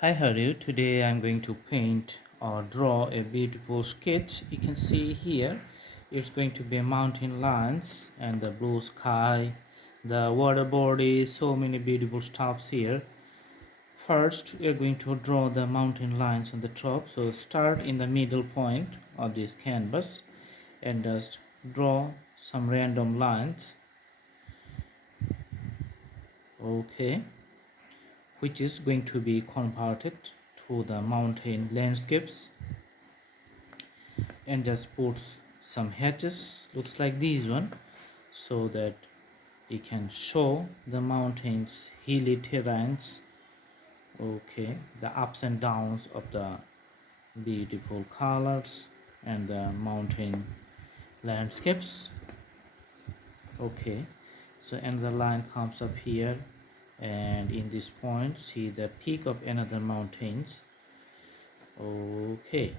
Hi Haru, today I'm going to paint or draw a beautiful sketch. You can see here it's going to be mountain lines and the blue sky, the water body, so many beautiful stuffs here. First we are going to draw the mountain lines on the top. So start in the middle point of this canvas and just draw some random lines. Okay, which is going to be converted to the mountain landscapes, and just puts some hatches looks like these one, so that you can show the mountains hilly terrains. Okay, the ups and downs of the beautiful colors and the mountain landscapes. Okay, so another line comes up here, and in this point see the peak of another mountains. Okay,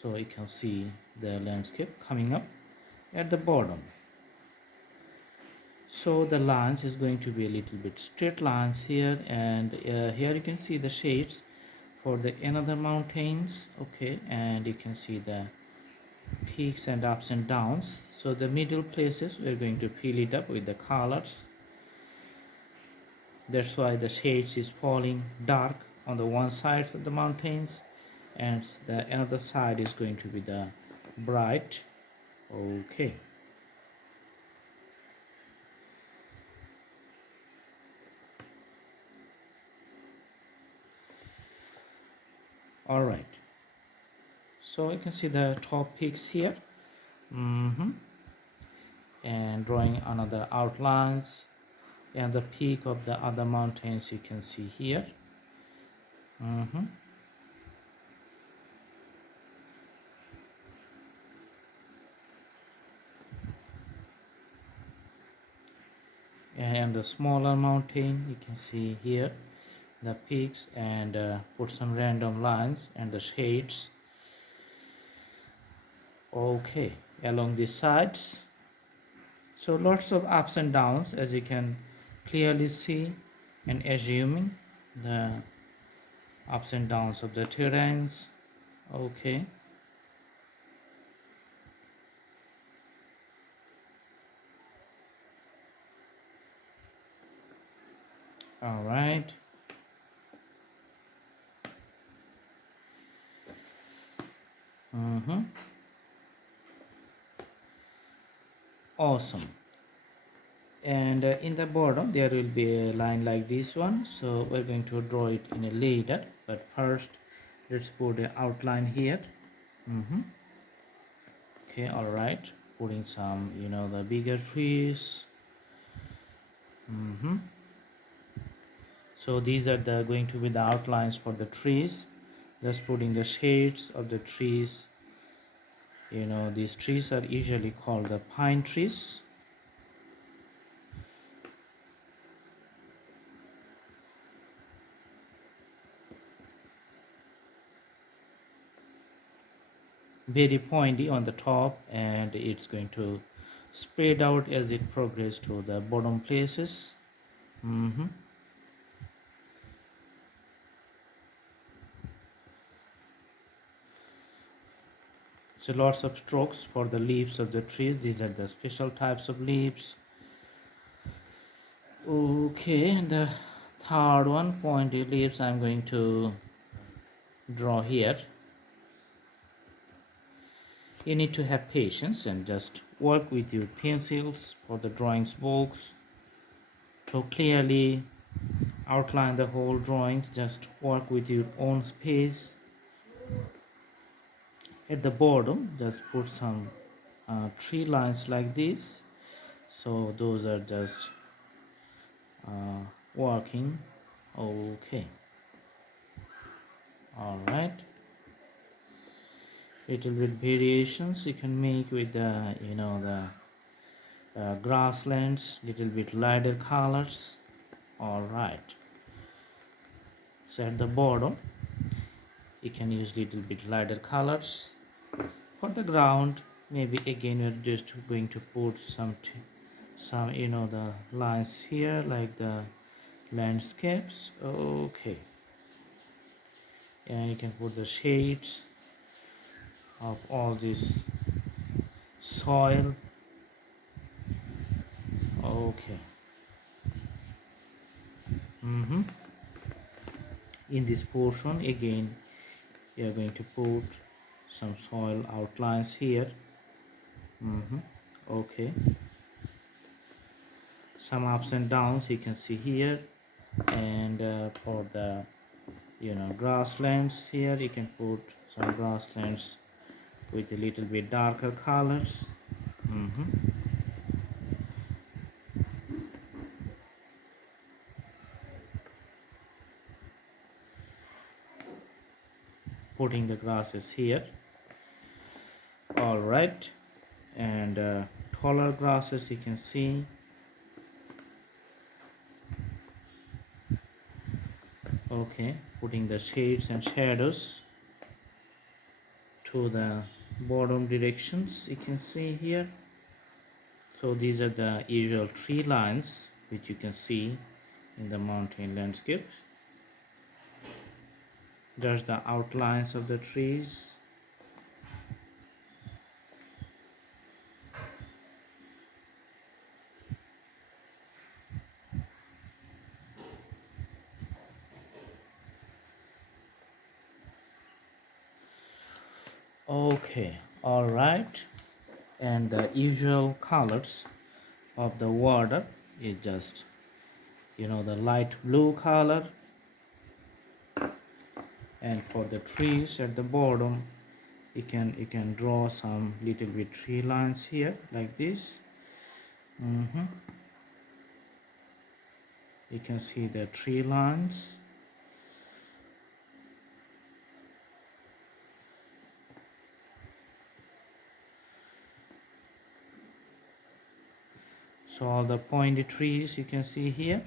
so you can see the landscape coming up at the bottom. So the lines is going to be a little bit straight lines here, and here you can see the shades for the another mountains. Okay, and you can see the peaks and ups and downs. So the middle places we're going to fill it up with the colors. That's why the shades is falling dark on the one side of the mountains, and the another side is going to be the bright. Okay, all right, so you can see the top peaks here. And drawing another outlines and the peak of the other mountains you can see here. And the smaller mountain you can see here the peaks, and put some random lines and the shades. Okay, along the sides. So lots of ups and downs, as you can clearly see, and assuming the ups and downs of the terrains. Okay, all right. Awesome. And in the bottom there will be a line like this one, so we're going to draw it in a later, but first let's put an outline here. Okay, all right, putting some, the bigger trees. So these are the going to be the outlines for the trees, just putting the shades of the trees. These trees are usually called the pine trees. Very pointy on the top, and it's going to spread out as it progresses to the bottom places. So lots of strokes for the leaves of the trees. These are the special types of leaves. Okay, and the third one, pointy leaves, I'm going to draw here. You need to have patience and just work with your pencils for the drawings books to clearly outline the whole drawings. Just work with your own space. At the bottom just put some three lines like this, so those are just working. Okay, all right, little bit variations you can make with the the grasslands, little bit lighter colors. All right, so at the bottom you can use little bit lighter colors. For the ground, maybe again we're just going to put some the lines here, like the landscapes. Okay, and you can put the shades of all this soil. Okay. In this portion again we are going to put some soil outlines here. Okay, some ups and downs you can see here. And for the grasslands here, you can put some grasslands with a little bit darker colors. Putting the grasses here. All right, and taller grasses you can see. Okay, putting the shades and shadows to the bottom directions you can see here. So these are the usual tree lines which you can see in the mountain landscape. Just the outlines of the trees. Okay, all right, and the usual colors of the water is just the light blue color, and for the trees at the bottom you can draw some little bit tree lines here like this. You can see the tree lines. So all the pointy trees you can see here.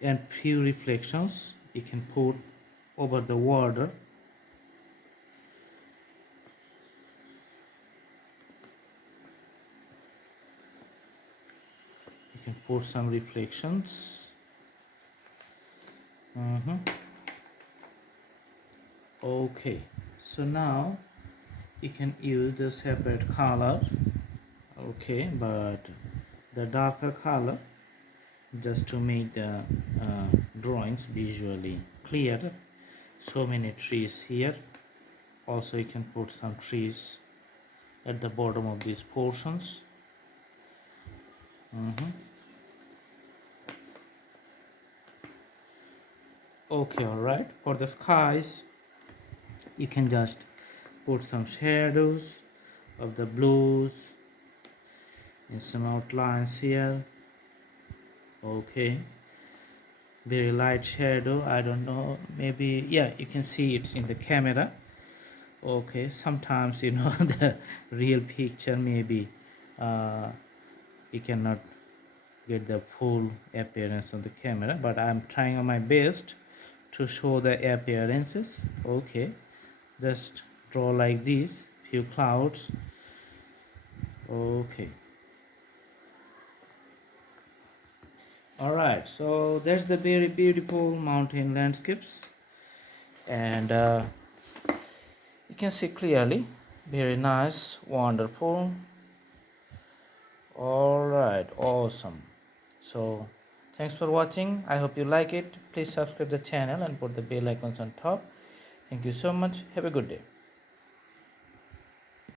And few reflections you can put over the water. You can put some reflections. Okay, so now you can use the separate color. Okay, but the darker color just to make the drawings visually clear. So many trees here. Also you can put some trees at the bottom of these portions. Okay, all right, for the skies you can just put some shadows of the blues and some outlines here. Okay, very light shadow, I don't know, maybe, yeah, you can see it's in the camera. Okay, sometimes the real picture maybe you cannot get the full appearance of the camera, but I'm trying my best to show the appearances. Okay, just draw like this, few clouds. Okay, all right, so that's the very beautiful mountain landscapes, and you can see clearly, very nice, wonderful. All right, awesome. So thanks for watching. I hope you like it. Please subscribe the channel and put the bell icons on top. Thank you so much. Have a good day.